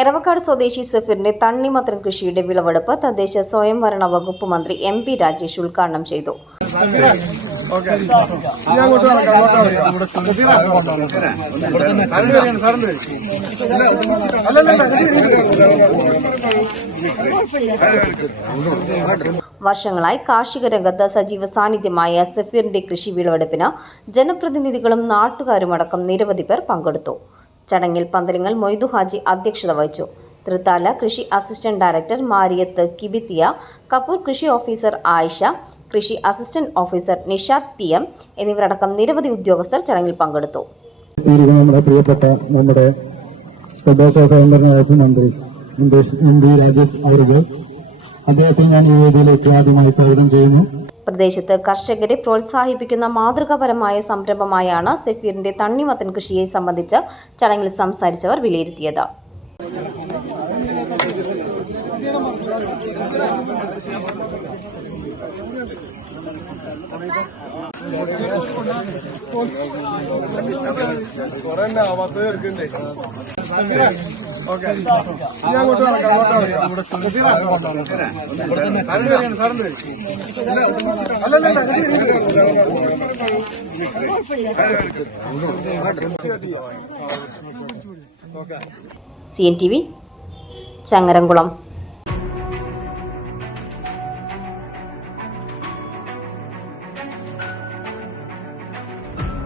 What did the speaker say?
എറവക്കാട് സ്വദേശി സഫീറിന്റെ തണ്ണിമത്തൻ കൃഷിയുടെ വിളവെടുപ്പ് തദ്ദേശ സ്വയംഭരണ വകുപ്പ് മന്ത്രി MP രാജേഷ് ഉദ്ഘാടനം ചെയ്തു. വർഷങ്ങളായി കാർഷിക രംഗത്ത് സജീവ സാന്നിധ്യമായ സഫീറിന്റെ കൃഷി വിളവെടുപ്പിന് ജനപ്രതിനിധികളും നാട്ടുകാരുമടക്കം നിരവധി പേർ പങ്കെടുത്തു. ചടങ്ങിൽ പന്തലിങ്ങൽ മൊയ്തു ഹാജി അധ്യക്ഷത വഹിച്ചു. തൃത്താല കൃഷി അസിസ്റ്റന്റ് ഡയറക്ടർ മാരിയത്ത് കിബിത്തിയ, കപൂർ കൃഷി ഓഫീസർ ആയിഷ, കൃഷി അസിസ്റ്റന്റ് ഓഫീസർ നിഷാദ് PM എന്നിവരടക്കം നിരവധി ഉദ്യോഗസ്ഥർ ചടങ്ങിൽ പങ്കെടുത്തു. നമ്മുടെ പ്രിയപ്പെട്ട നമ്മുടെ തദ്ദേശ സ്വയംഭരണ വകുപ്പ് മന്ത്രി MP രാജേഷ് അവർക്ക് അദ്ദേഹത്തെ ഞാൻ ഈ വേദിയിലേക്ക് ആദ്യമായി സ്വാഗതം ചെയ്യുന്നു. പ്രദേശത്ത് കർഷകരെ പ്രോത്സാഹിപ്പിക്കുന്ന മാതൃകാപരമായ സംരംഭമായാണ് സഫീറിന്റെ തണ്ണിമത്തൻ കൃഷിയെ സംബന്ധിച്ച് ചടങ്ങിൽ സംസാരിച്ചവർ വിലയിരുത്തിയത്. CNTV ചങ്ങരംകുളം.